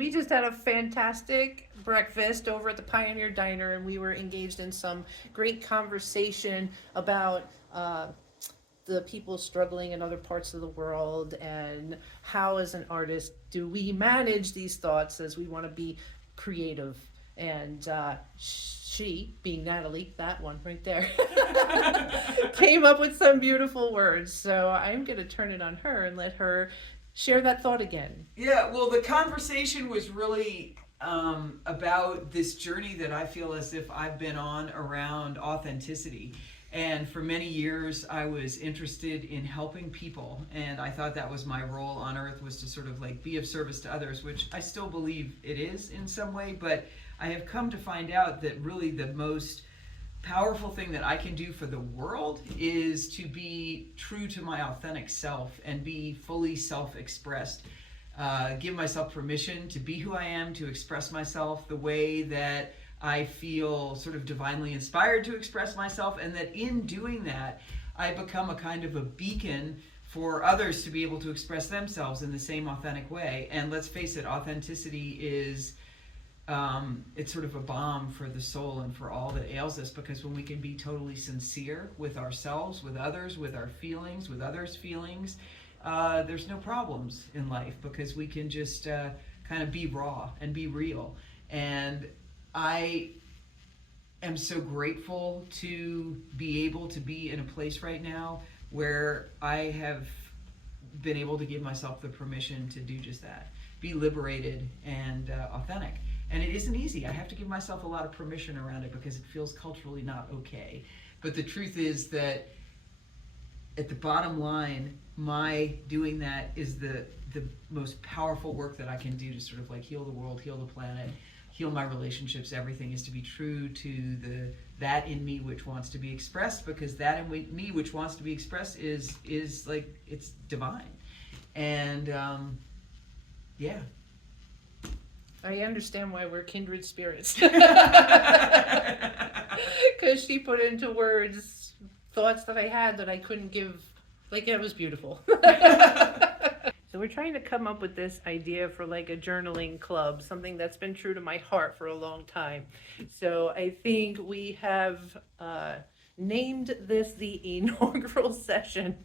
we just had a fantastic breakfast over at the Pioneer Diner, and we were engaged in some great conversation about the people struggling in other parts of the world, and how, as an artist, do we manage these thoughts as we want to be creative. And she, being Natalie, that one right there, came up with some beautiful words. So I'm going to turn it on her and let her share that thought again. Yeah, well, the conversation was really about this journey that I feel as if I've been on around authenticity. And for many years, I was interested in helping people, and I thought that was my role on earth, was to sort of like be of service to others, which I still believe it is in some way. But I have come to find out that really the most powerful thing that I can do for the world is to be true to my authentic self and be fully self-expressed. Give myself permission to be who I am, to express myself the way that I feel sort of divinely inspired to express myself, and that in doing that, I become a kind of a beacon for others to be able to express themselves in the same authentic way. And let's face it, authenticity is it's sort of a balm for the soul and for all that ails us, because when we can be totally sincere with ourselves, with others, with our feelings, with others' feelings, there's no problems in life, because we can just kind of be raw and be real. And I am so grateful to be able to be in a place right now where I have been able to give myself the permission to do just that, be liberated and authentic. And it isn't easy. I have to give myself a lot of permission around it, because it feels culturally not okay. But the truth is that at the bottom line, my doing that is the most powerful work that I can do to sort of like heal the world, heal the planet, heal my relationships. Everything is to be true to that in me which wants to be expressed, because that in me which wants to be expressed is like, it's divine. And yeah. I understand why we're kindred spirits. Because she put into words thoughts that I had that I couldn't give. Like, it was beautiful. So we're trying to come up with this idea for like a journaling club, something that's been true to my heart for a long time. So I think we have named this the inaugural session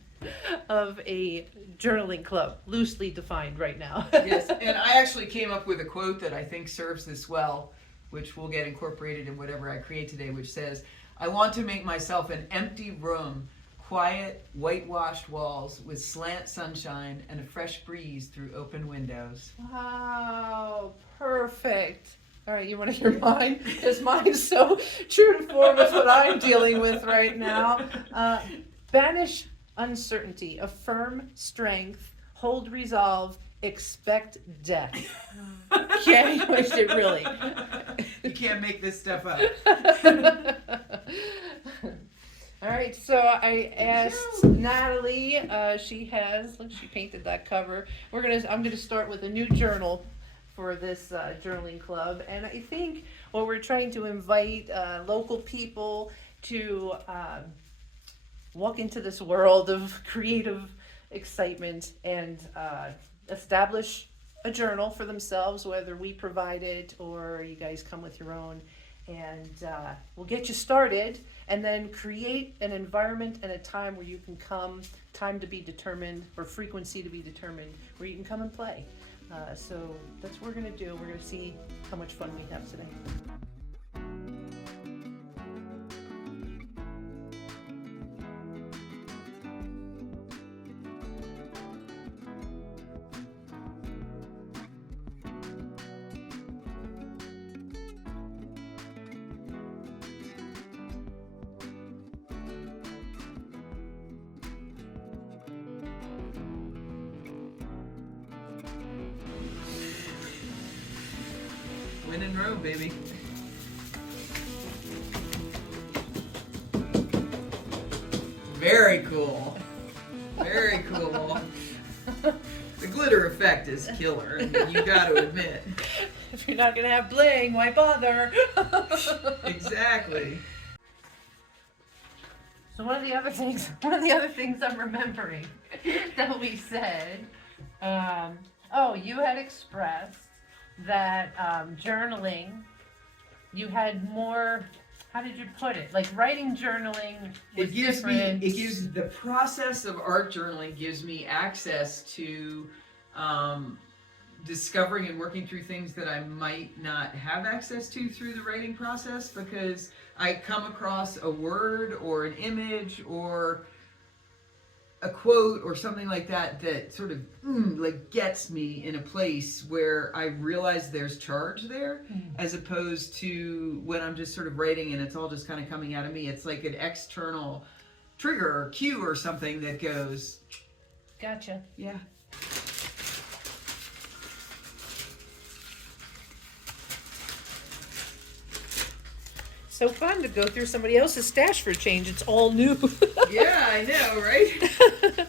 of a journaling club, loosely defined right now. Yes, and I actually came up with a quote that I think serves this well, which will get incorporated in whatever I create today, which says, "I want to make myself an empty room, quiet, whitewashed walls with slant sunshine and a fresh breeze through open windows." Wow, perfect. All right, you want to hear mine? Because mine's so true to form with what I'm dealing with right now. Banish uncertainty, affirm strength, hold resolve, expect death. Can't wish it really. You can't make this stuff up. All right, so I asked Natalie. She painted that cover. I'm gonna start with a new journal for this journaling club, and I think what we're trying to invite local people to walk into this world of creative excitement and establish a journal for themselves, whether we provide it or you guys come with your own. And we'll get you started, and then create an environment and a time where you can come, time to be determined, or frequency to be determined, where you can come and play. So that's what we're going to do. We're going to see how much fun we have today. Win in Rome, baby. Very cool. Very cool. The glitter effect is killer, you got to admit. If you're not going to have bling, why bother? Exactly. So one of the other things I'm remembering that we said, you had expressed that journaling, you had more, how did you put it? Like writing journaling was different. It gives the process of art journaling gives me access to discovering and working through things that I might not have access to through the writing process, because I come across a word or an image or a quote or something like that that sort of like gets me in a place where I realize there's charge there, as opposed to when I'm just sort of writing and it's all just kind of coming out of me. It's like an external trigger or cue or something that goes, Gotcha. yeah. So fun to go through somebody else's stash for a change. It's all new. Yeah, I know, right?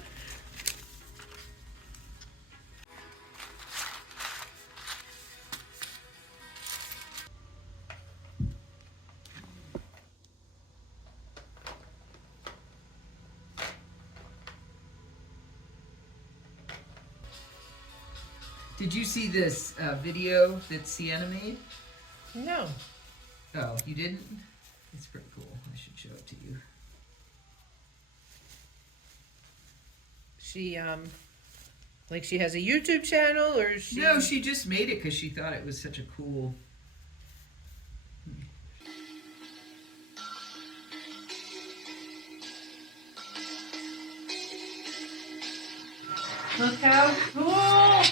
Did you see this video that Sienna made? No. Oh, you didn't? It's pretty cool. I should show it to you. She like she has a YouTube channel, or she? No, she just made it because she thought it was such a cool. Look how cool!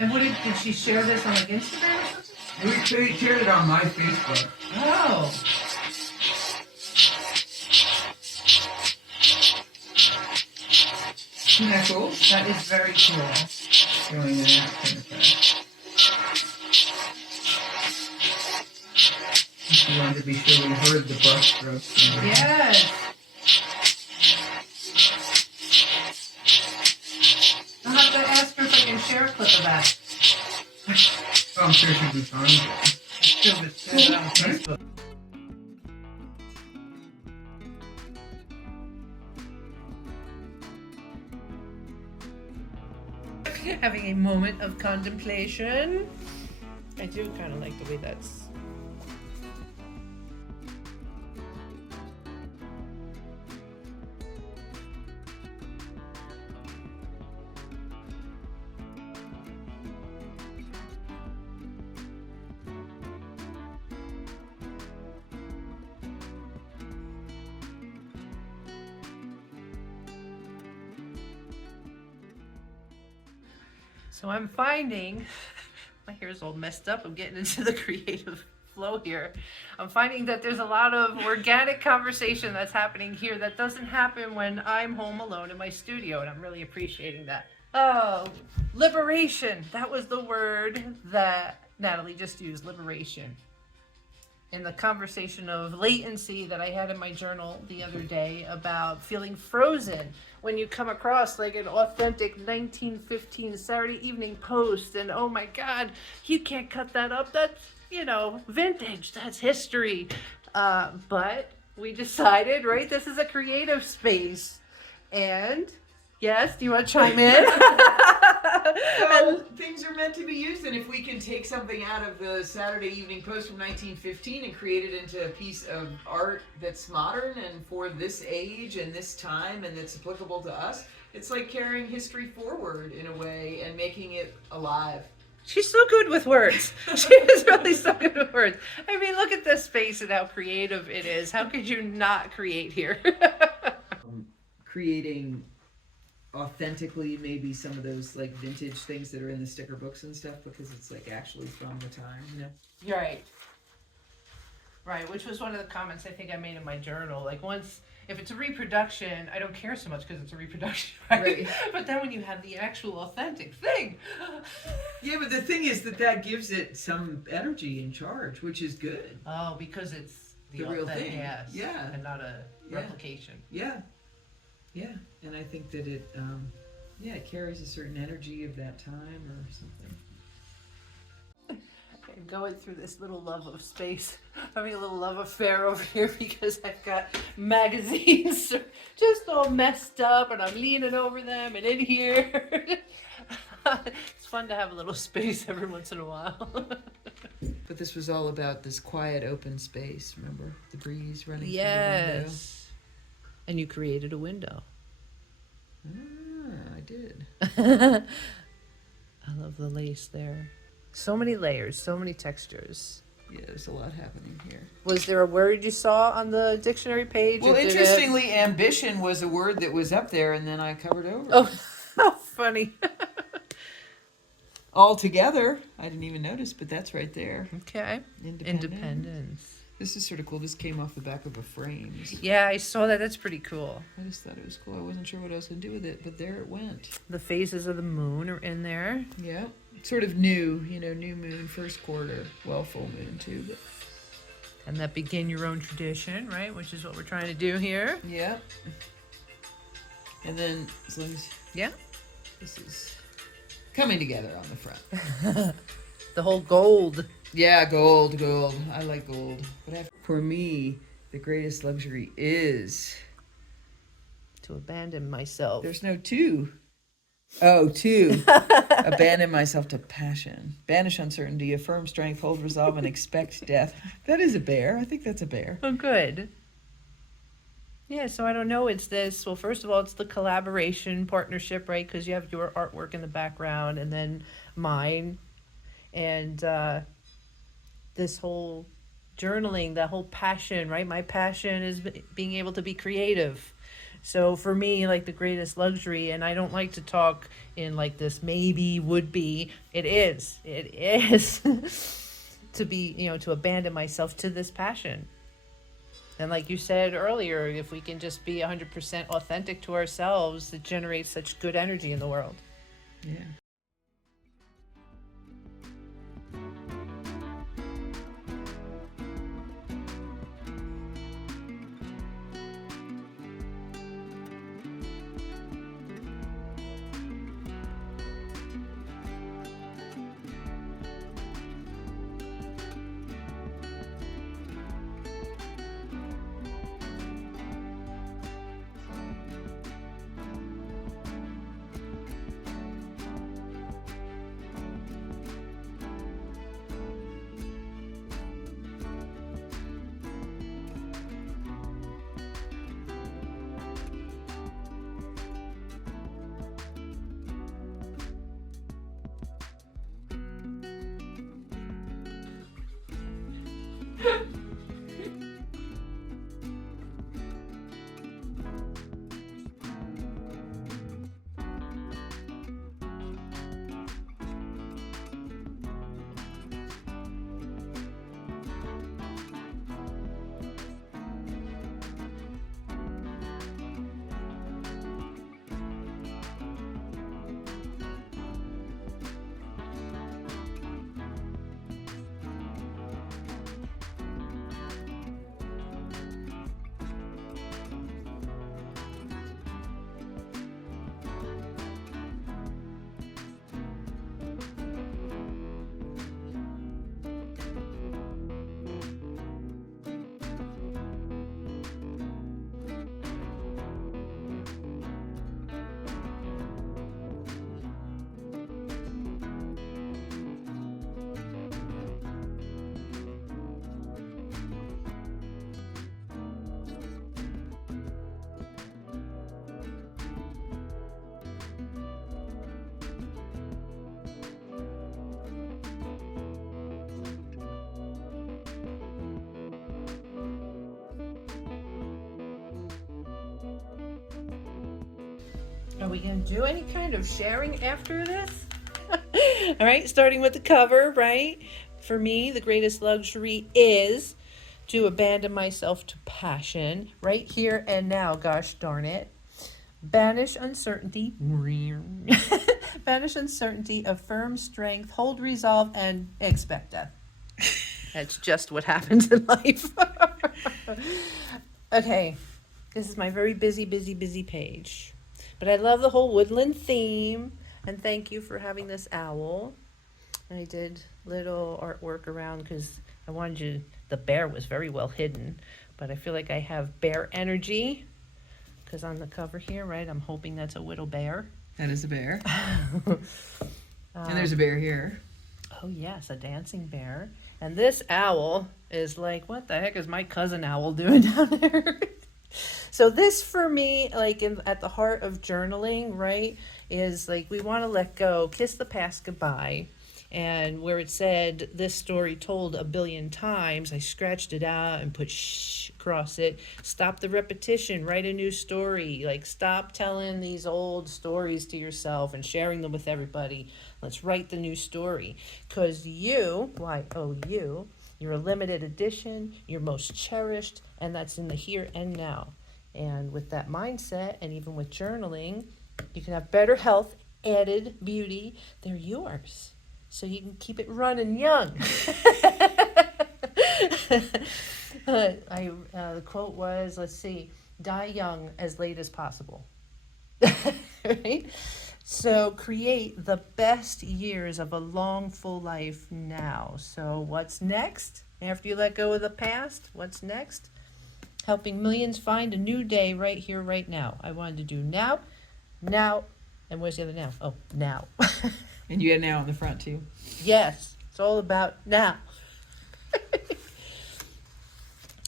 And what did she share this on like Instagram or something? We shared it on my Facebook. Oh. Isn't that cool? That is very cool. Showing that kind of thing. She wanted to be sure we heard the brushstrokes. Yes. I'll have to ask her if I can share a clip of that. Oh, I'm sure she'll be fine. It's good on Facebook. Having a moment of contemplation. I do kind of like the way that's. So I'm finding, my hair's all messed up, I'm getting into the creative flow here. I'm finding that there's a lot of organic conversation that's happening here that doesn't happen when I'm home alone in my studio, and I'm really appreciating that. Oh, liberation. That was the word that Natalie just used, liberation. In the conversation of latency that I had in my journal the other day about feeling frozen when you come across like an authentic 1915 Saturday Evening Post, and oh my God, you can't cut that up. That's, vintage. That's history. But we decided, right, this is a creative space. And yes, do you want to chime in? Well, things are meant to be used, and if we can take something out of the Saturday Evening Post from 1915 and create it into a piece of art that's modern and for this age and this time and that's applicable to us, it's like carrying history forward in a way and making it alive. She's so good with words. She is really so good with words. I mean, look at this space and how creative it is. How could you not create here? Creating authentically maybe some of those like vintage things that are in the sticker books and stuff, because it's like actually from the time, You're right. Right, which was one of the comments I think I made in my journal. Like, once, if it's a reproduction, I don't care so much because it's a reproduction, right? But then when you have the actual authentic thing. Yeah, but the thing is that gives it some energy and charge, which is good. Oh, because it's the real thing. Yes. Yeah. And not a replication. Yeah. Yeah. And I think that it, it carries a certain energy of that time or something. going through this little love of space, having a little love affair over here because I've got magazines just all messed up and I'm leaning over them and in here. It's fun to have a little space every once in a while. But this was all about this quiet open space, remember? The breeze running through the window. Yes. And you created a window. Ah, I did. I love the lace there. So many layers, so many textures. Yeah, there's a lot happening here. Was there a word you saw on the dictionary page? Well, or did it- interestingly, ambition was a word that was up there, and then I covered over. Oh, how funny. All together, I didn't even notice, but that's right there. Okay. Independence. This is sort of cool. This came off the back of a frame. Yeah, I saw that. That's pretty cool. I just thought it was cool. I wasn't sure what I was going to do with it, but there it went. The phases of the moon are in there. Yeah. Sort of new, new moon, first quarter. Well, full moon too, but And that begin your own tradition, right? Which is what we're trying to do here. yeah. And then, as long as this is coming together on the front. The whole gold. Yeah, gold. I like gold. But for me, the greatest luxury is To abandon myself. there's no two. Oh, two. Abandon myself to passion. Banish uncertainty, affirm strength, hold resolve, and expect death. That is a bear. I think that's a bear. Oh, good. Yeah, so I don't know. It's this. Well, first of all, it's the collaboration partnership, right? Because you have your artwork in the background and then mine. And this whole journaling, that whole passion, right? My passion is being able to be creative. So for me, like the greatest luxury, and I don't like to talk in like this maybe, would be, it is to be, to abandon myself to this passion. And like you said earlier, if we can just be 100% authentic to ourselves, it generates such good energy in the world. Yeah. Are we going to do any kind of sharing after this? All right, starting with the cover, right? For me, the greatest luxury is to abandon myself to passion right here and now, gosh darn it. Banish uncertainty. Banish uncertainty, affirm strength, hold resolve, and expect death. That's just what happens in life. Okay, this is my very busy page. But I love the whole woodland theme, and thank you for having this owl. I did little artwork around because I wanted you. The bear was very well hidden, but I feel like I have bear energy because on the cover here, right? I'm hoping that's a widow bear. That is a bear. And there's a bear here. Oh yes, a dancing bear. And this owl is like, what the heck is my cousin owl doing down there? So this for me, like at the heart of journaling, right, is like we want to let go, kiss the past goodbye. And where it said this story told a billion times, I scratched it out and put shh across it. Stop the repetition, write a new story. Like stop telling these old stories to yourself and sharing them with everybody. Let's write the new story. Because you, Y-O-U, you're a limited edition, you're most cherished, and that's in the here and now. And with that mindset, and even with journaling, you can have better health, added beauty. They're yours. So you can keep it running young. The quote was, let's see, die young as late as possible. Right? So create the best years of a long, full life now. So what's next? After you let go of the past, what's next? Helping millions find a new day right here, right now. I wanted to do now, and where's the other now? Oh, now. And you had now on the front too. Yes, it's all about now.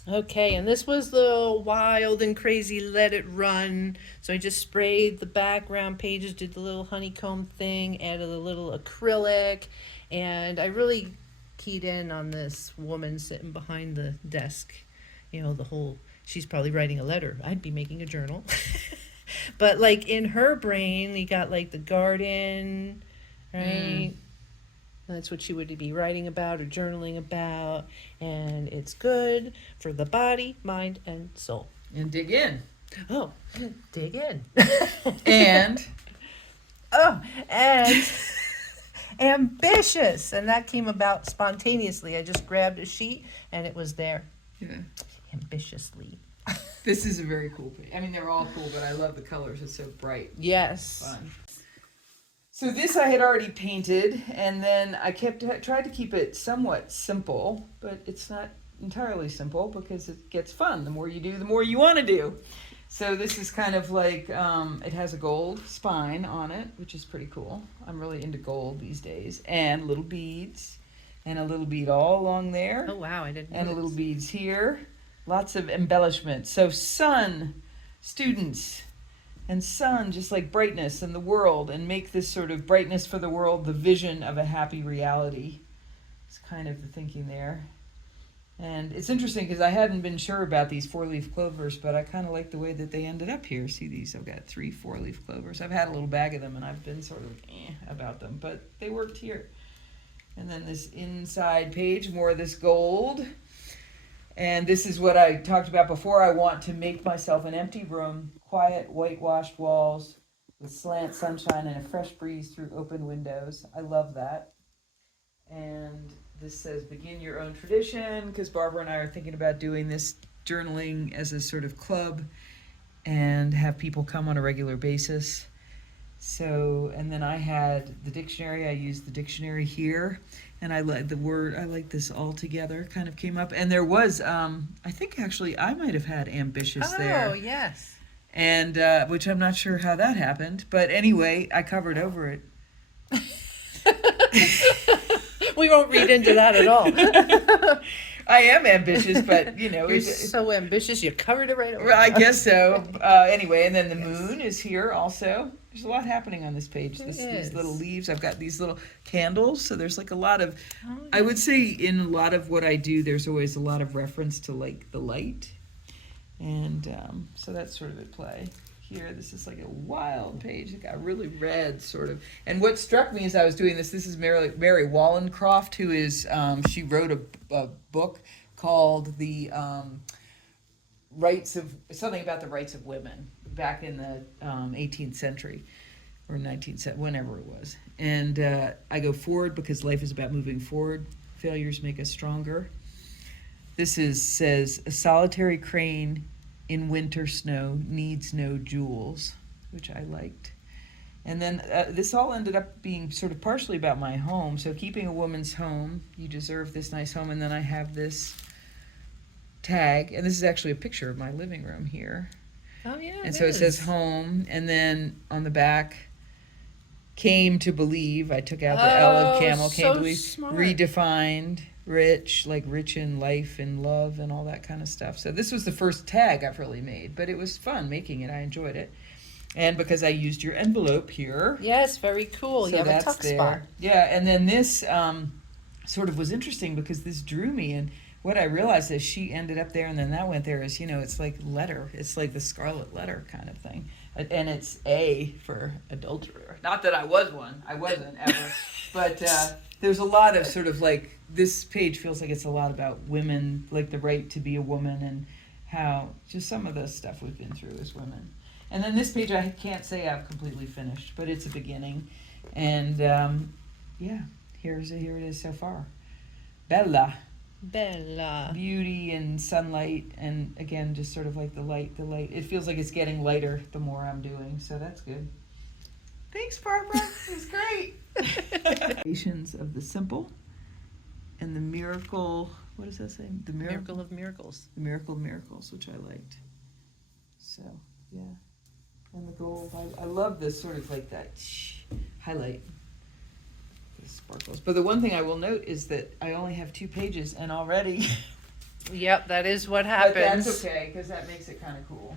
Okay, and this was the wild and crazy let it run. So I just sprayed the background pages, did the little honeycomb thing, added a little acrylic, and I really keyed in on this woman sitting behind the desk. You know, she's probably writing a letter. I'd be making a journal. But like in her brain, you got like the garden, right? That's what she would be writing about or journaling about. And it's good for the body, mind, and soul. And dig in. Oh, dig in. And and ambitious. And that came about spontaneously. I just grabbed a sheet and it was there. Yeah. Ambitiously. This is a very cool page. I mean, they're all cool, but I love the colors. It's so bright. Yes. Fun. So this I had already painted, and then I tried to keep it somewhat simple, but it's not entirely simple because it gets fun. The more you do, the more you want to do. So this is kind of like, it has a gold spine on it, which is pretty cool. I'm really into gold these days. And little beads, and a little bead all along there. Oh, wow, I didn't know. And little beads here. Lots of embellishment. So sun, students, and sun, just like brightness in the world, and make this sort of brightness for the world the vision of a happy reality. It's kind of the thinking there. And it's interesting because I hadn't been sure about these 4-leaf clovers, but I kind of like the way that they ended up here. See these? I've got 3 4-leaf clovers. I've had a little bag of them, and I've been sort of about them, but they worked here. And then this inside page, more of this gold. And this is what I talked about before. I want to make myself an empty room, quiet, whitewashed walls with slant sunshine and a fresh breeze through open windows. I love that. And this says, begin your own tradition, because Barbara and I are thinking about doing this journaling as a sort of club and have people come on a regular basis. So, and then I had the dictionary. I used the dictionary here. And I like the word, I like this all together kind of came up. And there was, I think actually I might have had ambitious there. Oh, yes. And, which I'm not sure how that happened. But anyway, I covered over it. We won't read into that at all. I am ambitious, but you know. You're so ambitious, you covered it right over. Well, I guess so. Anyway, and then the moon is here also. There's a lot happening on this page. These little leaves. I've got these little candles. So there's like a lot of, I would say in a lot of what I do, there's always a lot of reference to like the light. And so that's sort of at play here. This is like a wild page. It got really red sort of. And what struck me as I was doing this is Mary Wallencroft, who is, she wrote a book called The Rights of, something about the rights of women back in the 18th century or 19th, whenever it was. And I go forward because life is about moving forward. Failures make us stronger. This says, a solitary crane in winter snow needs no jewels, which I liked. And then this all ended up being sort of partially about my home. So keeping a woman's home, you deserve this nice home. And then I have this tag, and this is actually a picture of my living room here. Oh yeah. And so it says home, and then on the back, came to believe. I took out the L of camel. Came so to believe. smart. Redefined. Rich, like rich in life and love and all that kind of stuff. So this was the first tag I've really made, but it was fun making it. I enjoyed it. And because I used your envelope here. Yes, very cool. So You have a that's tuck there. spot. Yeah, and then this sort of was interesting because this drew me, and what I realized is she ended up there and then that went there is, it's like letter. It's like the scarlet letter kind of thing. And it's A for adulterer. Not that I was one. I wasn't ever. But there's a lot of sort of like, this page feels like it's a lot about women, like the right to be a woman and how just some of the stuff we've been through as women. And then this page I can't say I've completely finished, but it's a beginning. And here it is so far. Bella. Beauty and sunlight, and again, just sort of like the light. It feels like it's getting lighter the more I'm doing, so that's good. Thanks, Barbara. It was great. Patience of the simple and the miracle. What does that say? The Miracle of miracles. The miracle of miracles, which I liked. So yeah, and the gold. I love this sort of like that highlight. Sparkles. But the one thing I will note is that I only have 2 pages and already. Yep, that is what But happens. that's okay because that makes it kind of cool.